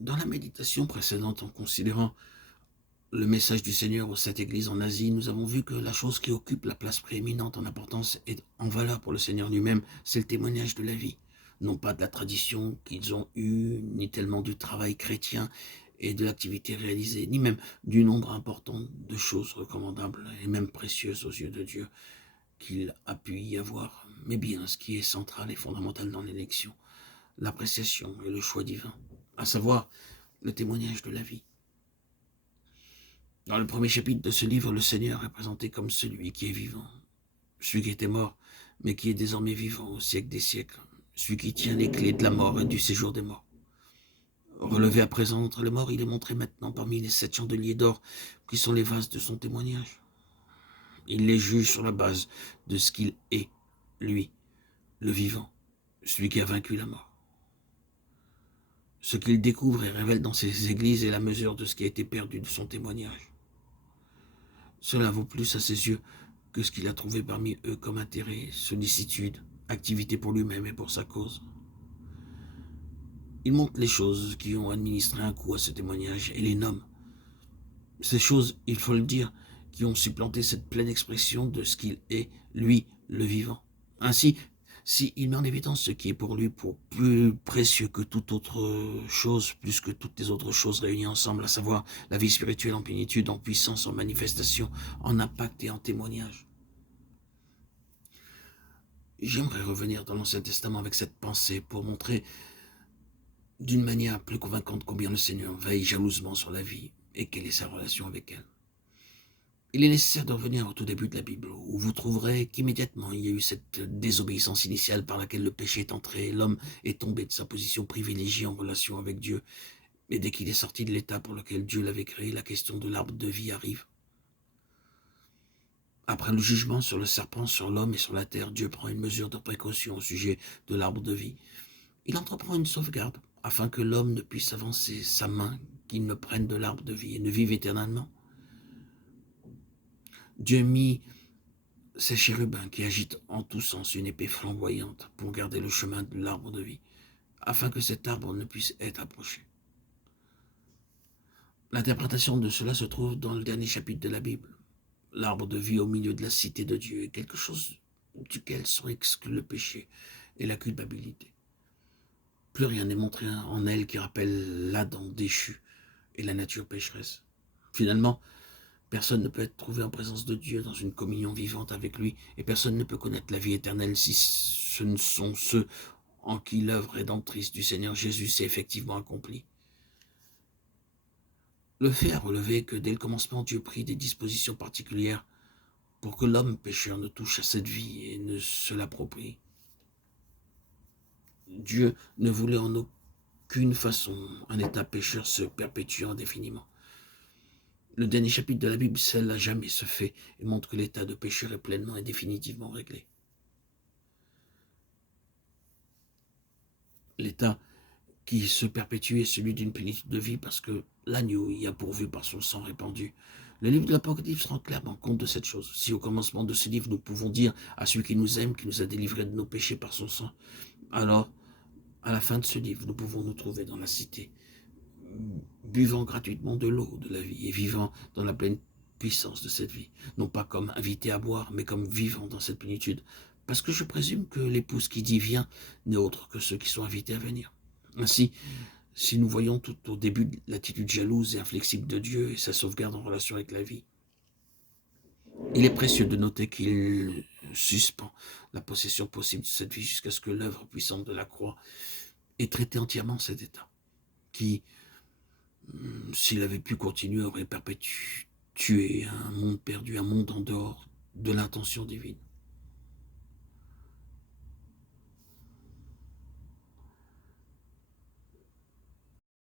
Dans la méditation précédente, en considérant le message du Seigneur aux 7 églises en Asie, nous avons vu que la chose qui occupe la place prééminente en importance et en valeur pour le Seigneur lui-même, c'est le témoignage de la vie. Non pas de la tradition qu'ils ont eue, ni tellement du travail chrétien et de l'activité réalisée, ni même du nombre important de choses recommandables et même précieuses aux yeux de Dieu qu'il a pu y avoir, mais bien ce qui est central et fondamental dans l'élection, l'appréciation et le choix divin, à savoir le témoignage de la vie. Dans le premier chapitre de ce livre, le Seigneur est présenté comme celui qui est vivant, celui qui était mort, mais qui est désormais vivant au siècle des siècles, celui qui tient les clés de la mort et du séjour des morts. Relevé à présent entre les morts, il est montré maintenant parmi les 7 chandeliers d'or qui sont les vases de son témoignage. Il les juge sur la base de ce qu'il est, lui, le vivant, celui qui a vaincu la mort. Ce qu'il découvre et révèle dans ses églises est la mesure de ce qui a été perdu de son témoignage. Cela vaut plus à ses yeux que ce qu'il a trouvé parmi eux comme intérêt, sollicitude, activité pour lui-même et pour sa cause. Il montre les choses qui ont administré un coup à ce témoignage et les nomme. Ces choses, il faut le dire, qui ont supplanté cette pleine expression de ce qu'il est, lui, le vivant. Ainsi, s'il met en évidence ce qui est pour lui pour plus précieux que toute autre chose, plus que toutes les autres choses réunies ensemble, à savoir la vie spirituelle en plénitude, en puissance, en manifestation, en impact et en témoignage. J'aimerais revenir dans l'Ancien Testament avec cette pensée pour montrer d'une manière plus convaincante combien le Seigneur veille jalousement sur la vie et quelle est sa relation avec elle. Il est nécessaire de revenir au tout début de la Bible, où vous trouverez qu'immédiatement il y a eu cette désobéissance initiale par laquelle le péché est entré, l'homme est tombé de sa position privilégiée en relation avec Dieu, mais dès qu'il est sorti de l'état pour lequel Dieu l'avait créé, la question de l'arbre de vie arrive. Après le jugement sur le serpent, sur l'homme et sur la terre, Dieu prend une mesure de précaution au sujet de l'arbre de vie. Il entreprend une sauvegarde, afin que l'homme ne puisse avancer sa main, qu'il ne prenne de l'arbre de vie et ne vive éternellement. Dieu mit ces chérubins qui agitent en tous sens une épée flamboyante pour garder le chemin de l'arbre de vie, afin que cet arbre ne puisse être approché. L'interprétation de cela se trouve dans le dernier chapitre de la Bible. L'arbre de vie au milieu de la cité de Dieu est quelque chose duquel sont exclus le péché et la culpabilité. Plus rien n'est montré en elle qui rappelle l'Adam déchu et la nature pécheresse. Finalement, personne ne peut être trouvé en présence de Dieu dans une communion vivante avec lui, et personne ne peut connaître la vie éternelle si ce ne sont ceux en qui l'œuvre rédemptrice du Seigneur Jésus s'est effectivement accomplie. Le fait a relevé que dès le commencement, Dieu prit des dispositions particulières pour que l'homme pécheur ne touche à cette vie et ne se l'approprie. Dieu ne voulait en aucune façon un état pécheur se perpétuer indéfiniment. Le dernier chapitre de la Bible scelle à jamais ce fait et montre que l'état de pécheur est pleinement et définitivement réglé. L'état qui se perpétue est celui d'une plénitude de vie parce que l'agneau y a pourvu par son sang répandu. Le livre de l'Apocalypse rend clairement compte de cette chose. Si au commencement de ce livre nous pouvons dire à celui qui nous aime, qui nous a délivrés de nos péchés par son sang, alors à la fin de ce livre nous pouvons nous trouver dans la cité, buvant gratuitement de l'eau de la vie et vivant dans la pleine puissance de cette vie, non pas comme invité à boire, mais comme vivant dans cette plénitude. Parce que je présume que l'épouse qui dit vient n'est autre que ceux qui sont invités à venir. Ainsi, si nous voyons tout au début l'attitude jalouse et inflexible de Dieu et sa sauvegarde en relation avec la vie, il est précieux de noter qu'il suspend la possession possible de cette vie jusqu'à ce que l'œuvre puissante de la croix ait traité entièrement cet état, qui, s'il avait pu continuer, aurait perpétué un monde perdu, un monde en dehors de l'intention divine.